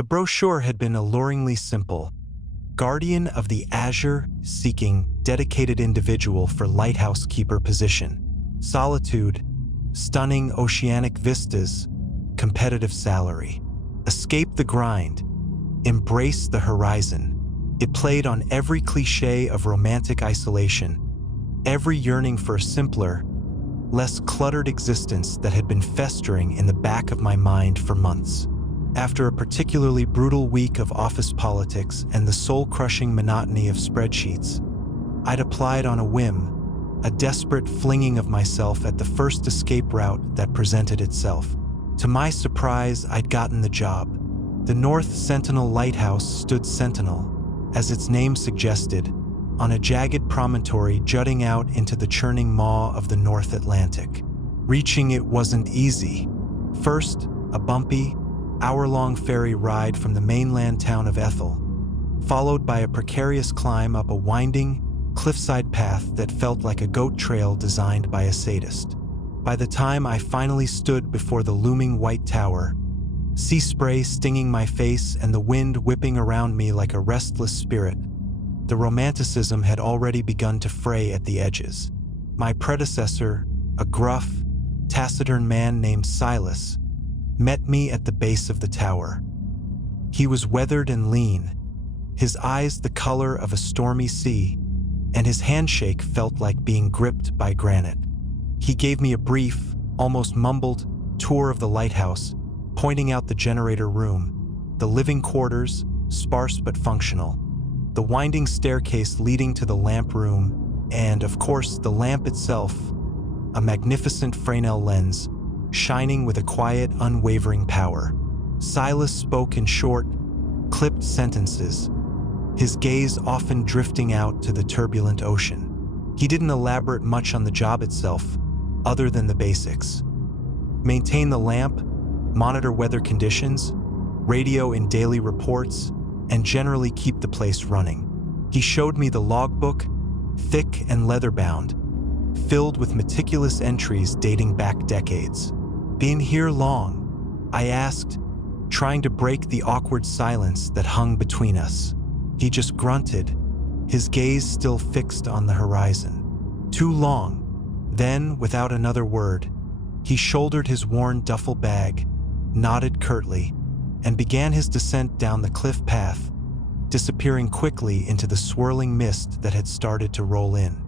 The brochure had been alluringly simple. Guardian of the Azure, seeking dedicated individual for lighthouse keeper position. Solitude, stunning oceanic vistas, competitive salary. Escape the grind, embrace the horizon. It played on every cliché of romantic isolation, every yearning for a simpler, less cluttered existence that had been festering in the back of my mind for months. After a particularly brutal week of office politics and the soul-crushing monotony of spreadsheets, I'd applied on a whim, a desperate flinging of myself at the first escape route that presented itself. To my surprise, I'd gotten the job. The North Sentinel Lighthouse stood sentinel, as its name suggested, on a jagged promontory jutting out into the churning maw of the North Atlantic. Reaching it wasn't easy. First, a bumpy, hour-long ferry ride from the mainland town of Ethel, followed by a precarious climb up a winding, cliffside path that felt like a goat trail designed by a sadist. By the time I finally stood before the looming white tower, sea spray stinging my face and the wind whipping around me like a restless spirit, the romanticism had already begun to fray at the edges. My predecessor, a gruff, taciturn man named Silas, met me at the base of the tower. He was weathered and lean, his eyes the color of a stormy sea, and his handshake felt like being gripped by granite. He gave me a brief, almost mumbled, tour of the lighthouse, pointing out the generator room, the living quarters, sparse but functional, the winding staircase leading to the lamp room, and, of course, the lamp itself, a magnificent Fresnel lens, shining with a quiet, unwavering power. Silas spoke in short, clipped sentences, his gaze often drifting out to the turbulent ocean. He didn't elaborate much on the job itself, other than the basics. Maintain the lamp, monitor weather conditions, radio in daily reports, and generally keep the place running. He showed me the logbook, thick and leather-bound, filled with meticulous entries dating back decades. "Been here long?" I asked, trying to break the awkward silence that hung between us. He just grunted, his gaze still fixed on the horizon. "Too long." Then, without another word, he shouldered his worn duffel bag, nodded curtly, and began his descent down the cliff path, disappearing quickly into the swirling mist that had started to roll in.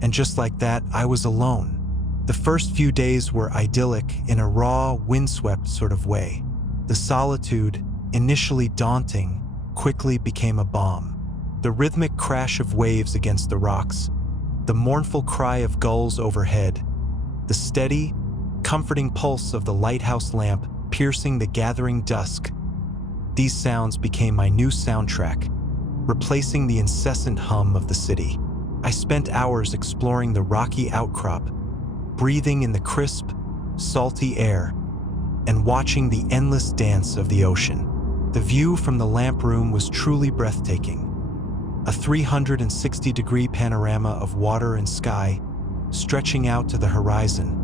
And just like that, I was alone. The first few days were idyllic in a raw, windswept sort of way. The solitude, initially daunting, quickly became a balm. The rhythmic crash of waves against the rocks, the mournful cry of gulls overhead, the steady, comforting pulse of the lighthouse lamp piercing the gathering dusk. These sounds became my new soundtrack, replacing the incessant hum of the city. I spent hours exploring the rocky outcrop, breathing in the crisp, salty air, and watching the endless dance of the ocean. The view from the lamp room was truly breathtaking. A 360-degree panorama of water and sky, stretching out to the horizon,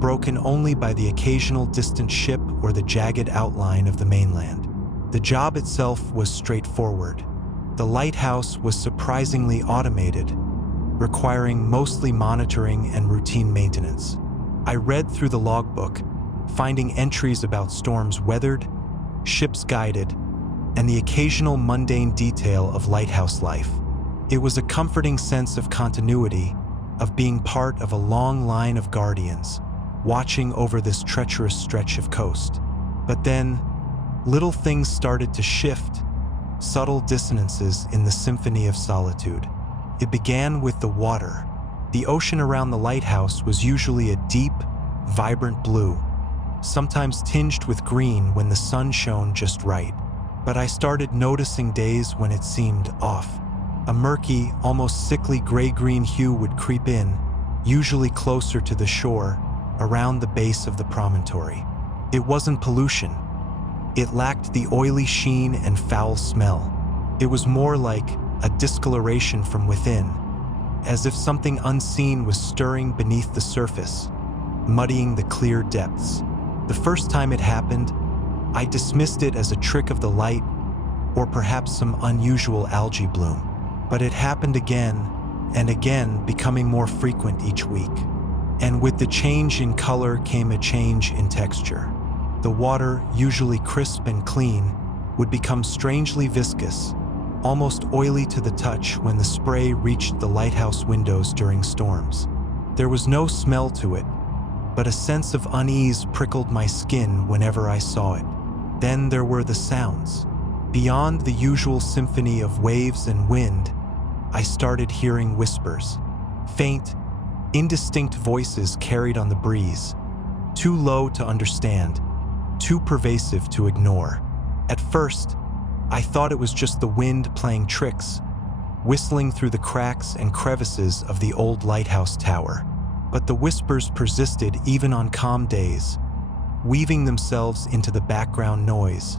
broken only by the occasional distant ship or the jagged outline of the mainland. The job itself was straightforward. The lighthouse was surprisingly automated, requiring mostly monitoring and routine maintenance. I read through the logbook, finding entries about storms weathered, ships guided, and the occasional mundane detail of lighthouse life. It was a comforting sense of continuity, of being part of a long line of guardians, watching over this treacherous stretch of coast. But then, little things started to shift, subtle dissonances in the symphony of solitude. It began with the water. The ocean around the lighthouse was usually a deep, vibrant blue, sometimes tinged with green when the sun shone just right. But I started noticing days when it seemed off. A murky, almost sickly gray-green hue would creep in, usually closer to the shore, around the base of the promontory. It wasn't pollution. It lacked the oily sheen and foul smell. It was more like a discoloration from within, as if something unseen was stirring beneath the surface, muddying the clear depths. The first time it happened, I dismissed it as a trick of the light or perhaps some unusual algae bloom. But it happened again and again, becoming more frequent each week. And with the change in color came a change in texture. The water, usually crisp and clean, would become strangely viscous, almost oily to the touch when the spray reached the lighthouse windows during storms. There was no smell to it, but a sense of unease prickled my skin whenever I saw it. Then there were the sounds. Beyond the usual symphony of waves and wind, I started hearing whispers. Faint, indistinct voices carried on the breeze, too low to understand, too pervasive to ignore. At first, I thought it was just the wind playing tricks, whistling through the cracks and crevices of the old lighthouse tower. But the whispers persisted even on calm days, weaving themselves into the background noise,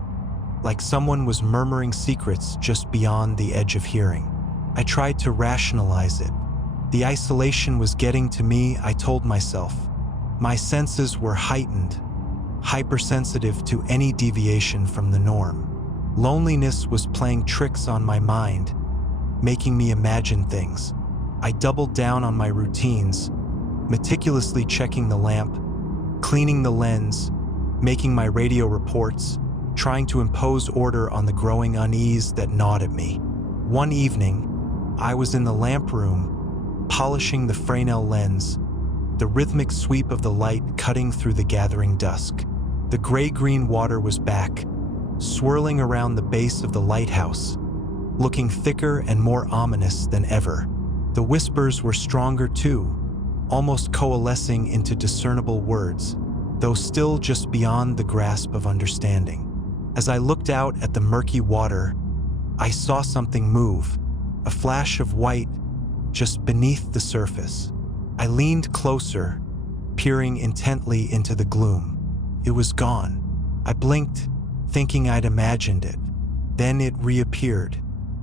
like someone was murmuring secrets just beyond the edge of hearing. I tried to rationalize it. The isolation was getting to me, I told myself. My senses were heightened, hypersensitive to any deviation from the norm. Loneliness was playing tricks on my mind, making me imagine things. I doubled down on my routines, meticulously checking the lamp, cleaning the lens, making my radio reports, trying to impose order on the growing unease that gnawed at me. One evening, I was in the lamp room, polishing the Fresnel lens, the rhythmic sweep of the light cutting through the gathering dusk. The gray-green water was back, swirling around the base of the lighthouse, looking thicker and more ominous than ever. The whispers were stronger too, almost coalescing into discernible words, though still just beyond the grasp of understanding. As I looked out at the murky water, I saw something move, a flash of white just beneath the surface. I leaned closer, peering intently into the gloom. It was gone. I blinked, thinking I'd imagined it. Then it reappeared.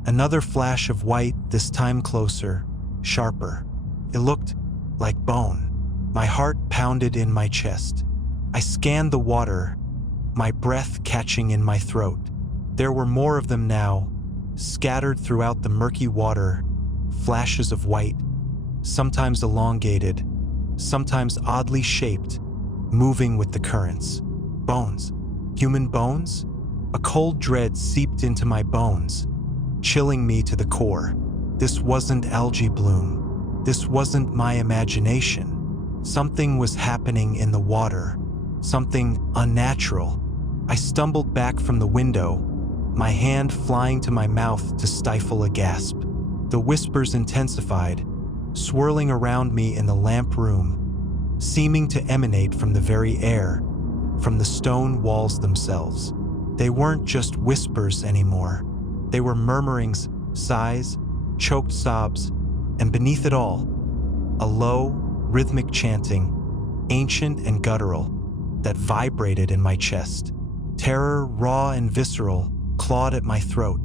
Another flash of white, this time closer, sharper. It looked like bone. My heart pounded in my chest. I scanned the water, my breath catching in my throat. There were more of them now, scattered throughout the murky water, flashes of white, sometimes elongated, sometimes oddly shaped, moving with the currents. Bones. Human bones? A cold dread seeped into my bones, chilling me to the core. This wasn't algae bloom. This wasn't my imagination. Something was happening in the water, something unnatural. I stumbled back from the window, my hand flying to my mouth to stifle a gasp. The whispers intensified, swirling around me in the lamp room, seeming to emanate from the very air, from the stone walls themselves. They weren't just whispers anymore. They were murmurings, sighs, choked sobs, and beneath it all, a low, rhythmic chanting, ancient and guttural, that vibrated in my chest. Terror, raw and visceral, clawed at my throat.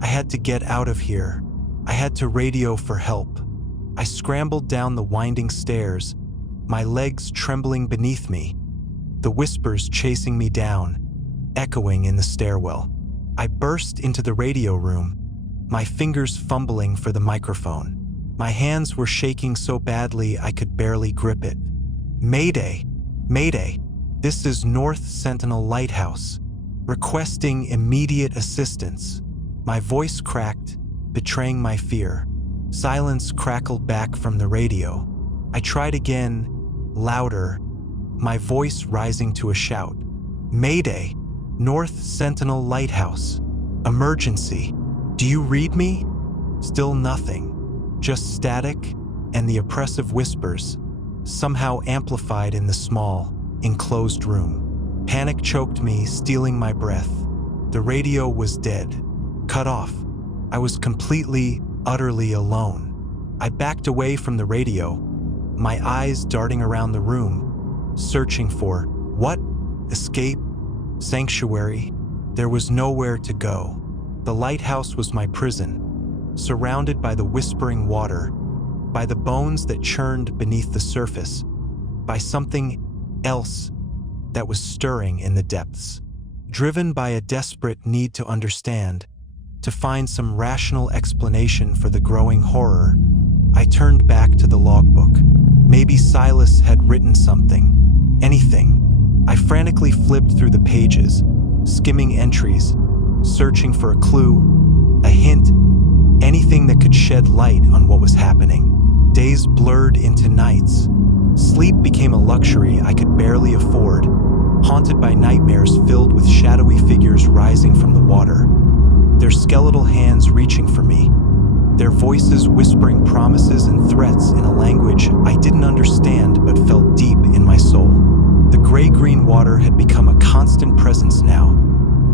I had to get out of here. I had to radio for help. I scrambled down the winding stairs, my legs trembling beneath me, the whispers chasing me down, echoing in the stairwell. I burst into the radio room, my fingers fumbling for the microphone. My hands were shaking so badly I could barely grip it. Mayday! Mayday! This is North Sentinel Lighthouse, requesting immediate assistance. My voice cracked, betraying my fear. Silence crackled back from the radio. I tried again, louder, my voice rising to a shout. Mayday! North Sentinel Lighthouse. Emergency. Do you read me? Still nothing. Just static and the oppressive whispers, somehow amplified in the small, enclosed room. Panic choked me, stealing my breath. The radio was dead, cut off. I was completely, utterly alone. I backed away from the radio, my eyes darting around the room, searching for what? Escape? Sanctuary? There was nowhere to go. The lighthouse was my prison, surrounded by the whispering water, by the bones that churned beneath the surface, by something else that was stirring in the depths. Driven by a desperate need to understand, to find some rational explanation for the growing horror, I turned back to the logbook. Maybe Silas had written something, anything. I frantically flipped through the pages, skimming entries, searching for a clue, a hint, anything that could shed light on what was happening. Days blurred into nights. Sleep became a luxury I could barely afford, haunted by nightmares filled with shadowy figures rising from the water, their skeletal hands reaching for me, their voices whispering promises and threats in a language I didn't understand but felt deep in my soul. The gray-green water had become a constant presence now,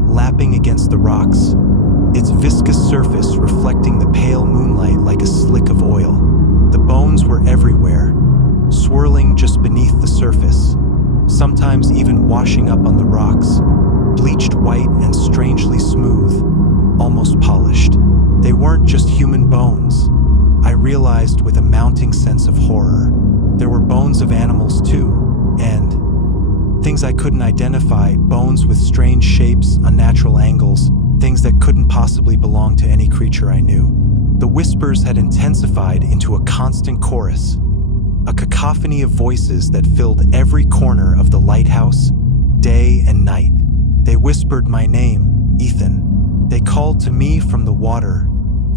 lapping against the rocks, its viscous surface reflecting the pale moonlight like a slick of oil. The bones were everywhere, swirling just beneath the surface, sometimes even washing up on the rocks, bleached white and strangely smooth, almost polished. They weren't just human bones, I realized with a mounting sense of horror. There were bones of animals too, and things I couldn't identify, bones with strange shapes, unnatural angles, things that couldn't possibly belong to any creature I knew. The whispers had intensified into a constant chorus, a cacophony of voices that filled every corner of the lighthouse, day and night. They whispered my name, Ethan. They called to me from the water,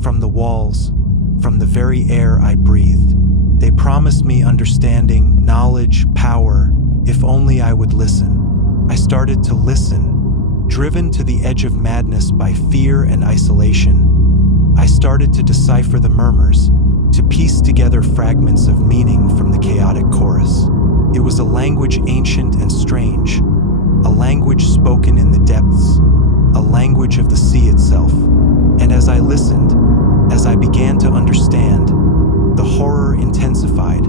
from the walls, from the very air I breathed. They promised me understanding, knowledge, power, if only I would listen. I started to listen, driven to the edge of madness by fear and isolation. I started to decipher the murmurs, to piece together fragments of meaning from the chaotic chorus. It was a language ancient and strange, a language spoken in the depths, a language of the sea itself. And as I listened, as I began to understand, the horror intensified,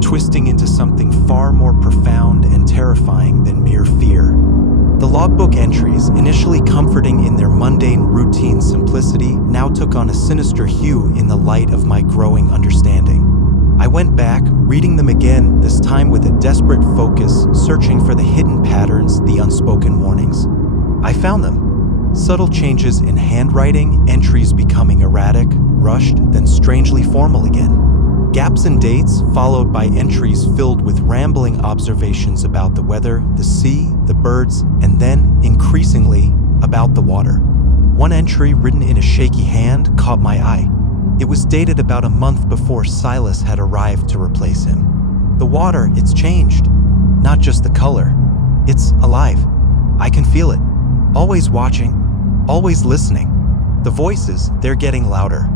twisting into something far more profound and terrifying than mere fear. The logbook entries, initially comforting in their mundane, routine simplicity, now took on a sinister hue in the light of my growing understanding. I went back, reading them again, this time with a desperate focus, searching for the hidden patterns, the unspoken warnings. I found them. Subtle changes in handwriting, entries becoming erratic, rushed, then strangely formal again. Gaps in dates, followed by entries filled with rambling observations about the weather, the sea, the birds, and then, increasingly, about the water. One entry, written in a shaky hand, caught my eye. It was dated about a month before Silas had arrived to replace him. The water, it's changed. Not just the color. It's alive. I can feel it. Always watching. Always listening. The voices, they're getting louder.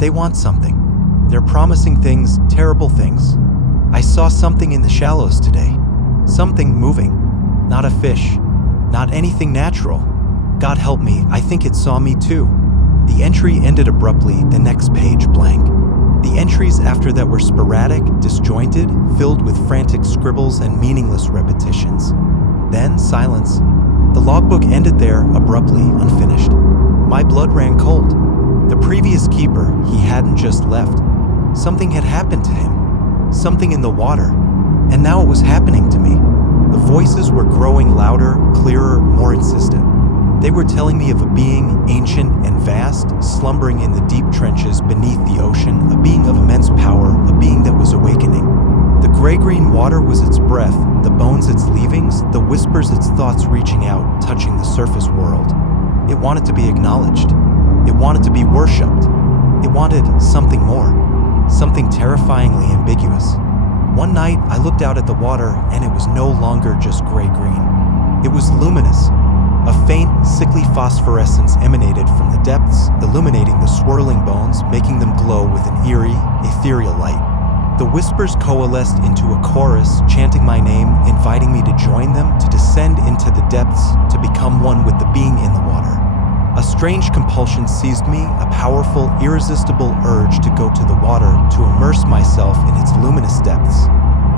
They want something. They're promising things, terrible things. I saw something in the shallows today. Something moving. Not a fish. Not anything natural. God help me, I think it saw me too. The entry ended abruptly, the next page blank. The entries after that were sporadic, disjointed, filled with frantic scribbles and meaningless repetitions. Then silence. The logbook ended there, abruptly, unfinished. My blood ran cold. The previous keeper, he hadn't just left. Something had happened to him. Something in the water. And now it was happening to me. The voices were growing louder, clearer, more insistent. They were telling me of a being, ancient and vast, slumbering in the deep trenches beneath the ocean, a being of immense power, a being that was awakening. The gray-green water was its breath, the bones its leavings, the whispers its thoughts reaching out, touching the surface world. It wanted to be acknowledged. It wanted to be worshipped. It wanted something more, something terrifyingly ambiguous. One night, I looked out at the water, and it was no longer just gray-green. It was luminous. A faint, sickly phosphorescence emanated from the depths, illuminating the swirling bones, making them glow with an eerie, ethereal light. The whispers coalesced into a chorus, chanting my name, inviting me to join them, to descend into the depths, to become one with the being in the water. A strange compulsion seized me, a powerful, irresistible urge to go to the water, to immerse myself in its luminous depths.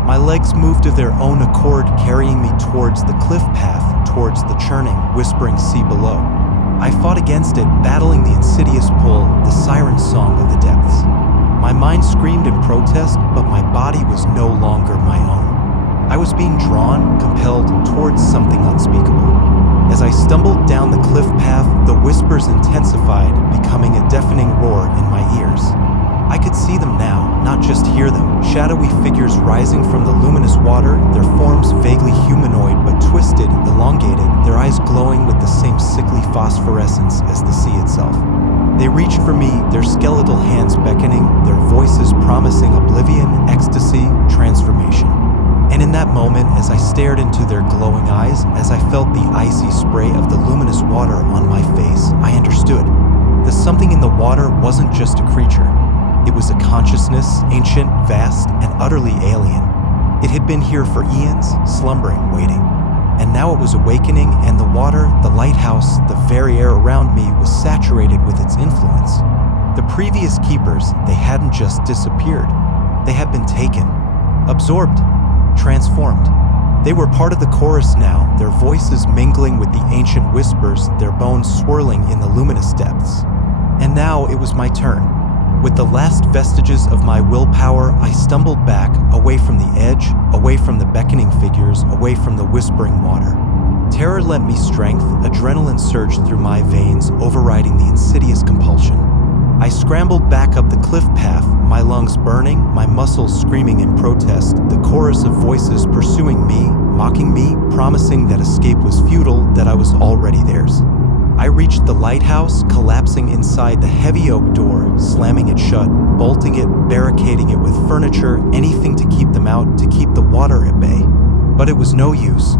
My legs moved of their own accord, carrying me towards the cliff path, towards the churning, whispering sea below. I fought against it, battling the insidious pull, the siren song of the depths. My mind screamed in protest, but my body was no longer my own. I was being drawn, compelled towards something unspeakable. As I stumbled down the cliff path, the whispers intensified, becoming a deafening roar in my ears. I could see them now, not just hear them. Shadowy figures rising from the luminous water, their forms vaguely humanoid but twisted, elongated, their eyes glowing with the same sickly phosphorescence as the sea itself. They reached for me, their skeletal hands beckoning, their voices promising oblivion, ecstasy, transformation. And in that moment, as I stared into their glowing eyes, as I felt the icy spray of the luminous water on my face, I understood. The something in the water wasn't just a creature. It was a consciousness, ancient, vast, and utterly alien. It had been here for eons, slumbering, waiting. And now it was awakening, and the water, the lighthouse, the very air around me was saturated with its influence. The previous keepers, they hadn't just disappeared. They had been taken, absorbed, transformed. They were part of the chorus now, their voices mingling with the ancient whispers, their bones swirling in the luminous depths. And now it was my turn. With the last vestiges of my willpower, I stumbled back, away from the edge, away from the beckoning figures, away from the whispering water. Terror lent me strength, adrenaline surged through my veins, overriding the insidious compulsion. I scrambled back up the cliff path, my lungs burning, my muscles screaming in protest, the chorus of voices pursuing me, mocking me, promising that escape was futile, that I was already theirs. I reached the lighthouse, collapsing inside the heavy oak door, slamming it shut, bolting it, barricading it with furniture, anything to keep them out, to keep the water at bay. But it was no use.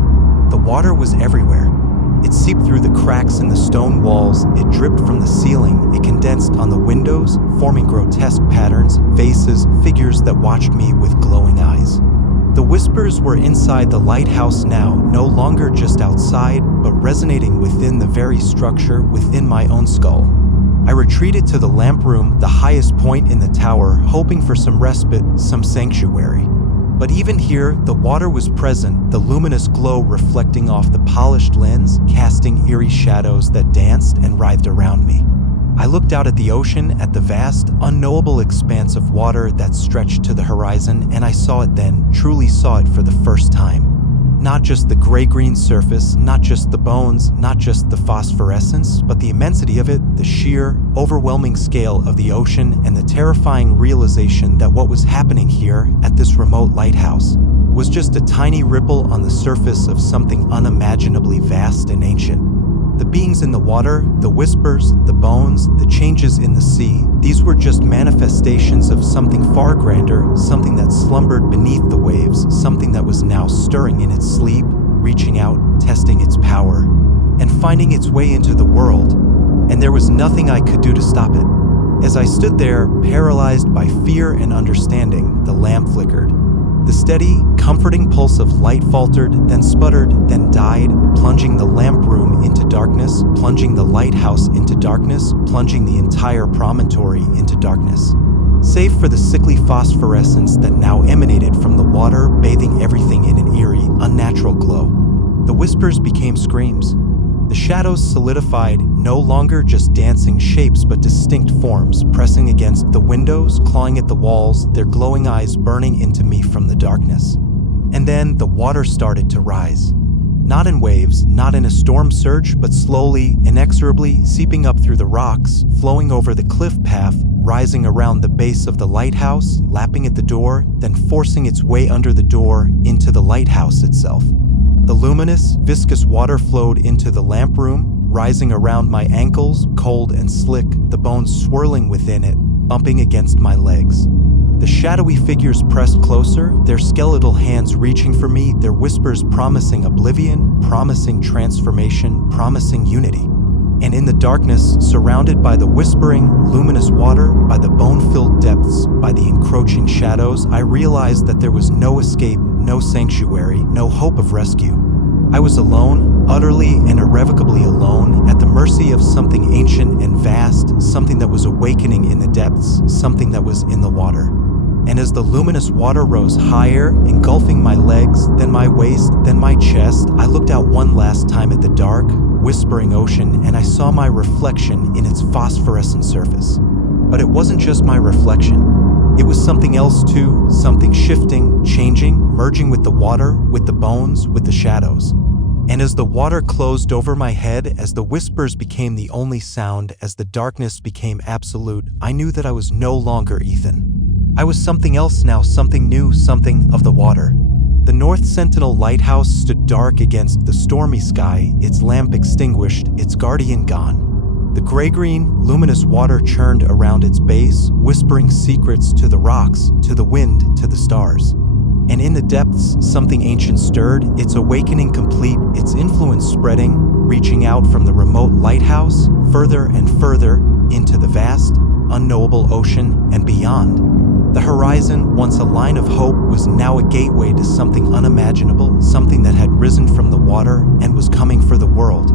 The water was everywhere. It seeped through the cracks in the stone walls, it dripped from the ceiling, it condensed on the windows, forming grotesque patterns, faces, figures that watched me with glowing eyes. The whispers were inside the lighthouse now, no longer just outside, but resonating within the very structure, within my own skull. I retreated to the lamp room, the highest point in the tower, hoping for some respite, some sanctuary. But even here, the water was present, the luminous glow reflecting off the polished lens, casting eerie shadows that danced and writhed around me. I looked out at the ocean, at the vast, unknowable expanse of water that stretched to the horizon, and I saw it then, truly saw it for the first time. Not just the gray-green surface, not just the bones, not just the phosphorescence, but the immensity of it, the sheer, overwhelming scale of the ocean, and the terrifying realization that what was happening here, at this remote lighthouse, was just a tiny ripple on the surface of something unimaginably vast and ancient. The beings in the water, the whispers, the bones, the changes in the sea, these were just manifestations of something far grander, something that slumbered beneath the waves, something that was now stirring in its sleep, reaching out, testing its power, and finding its way into the world. And there was nothing I could do to stop it. As I stood there, paralyzed by fear and understanding, the lamp flickered. The steady, comforting pulse of light faltered, then sputtered, then died, plunging the lamp room into darkness, plunging the lighthouse into darkness, plunging the entire promontory into darkness. Save for the sickly phosphorescence that now emanated from the water, bathing everything in an eerie, unnatural glow. The whispers became screams. The shadows solidified, no longer just dancing shapes but distinct forms, pressing against the windows, clawing at the walls, their glowing eyes burning into me from the darkness. And then the water started to rise. Not in waves, not in a storm surge, but slowly, inexorably, seeping up through the rocks, flowing over the cliff path, rising around the base of the lighthouse, lapping at the door, then forcing its way under the door into the lighthouse itself. The luminous, viscous water flowed into the lamp room, rising around my ankles, cold and slick, the bones swirling within it, bumping against my legs. The shadowy figures pressed closer, their skeletal hands reaching for me, their whispers promising oblivion, promising transformation, promising unity. And in the darkness, surrounded by the whispering, luminous water, by the bone-filled depths, by the encroaching shadows, I realized that there was no escape, no sanctuary, no hope of rescue. I was alone, utterly and irrevocably alone, at the mercy of something ancient and vast, something that was awakening in the depths, something that was in the water. And as the luminous water rose higher, engulfing my legs, then my waist, then my chest, I looked out one last time at the dark, whispering ocean, and I saw my reflection in its phosphorescent surface. But it wasn't just my reflection. It was something else too, something shifting, changing, merging with the water, with the bones, with the shadows. And as the water closed over my head, as the whispers became the only sound, as the darkness became absolute, I knew that I was no longer Ethan. I was something else now, something new, something of the water. The North Sentinel lighthouse stood dark against the stormy sky, its lamp extinguished, its guardian gone. The gray-green, luminous water churned around its base, whispering secrets to the rocks, to the wind, to the stars. And in the depths, something ancient stirred, its awakening complete, its influence spreading, reaching out from the remote lighthouse, further and further, into the vast, unknowable ocean and beyond. The horizon, once a line of hope, was now a gateway to something unimaginable, something that had risen from the water and was coming for the world.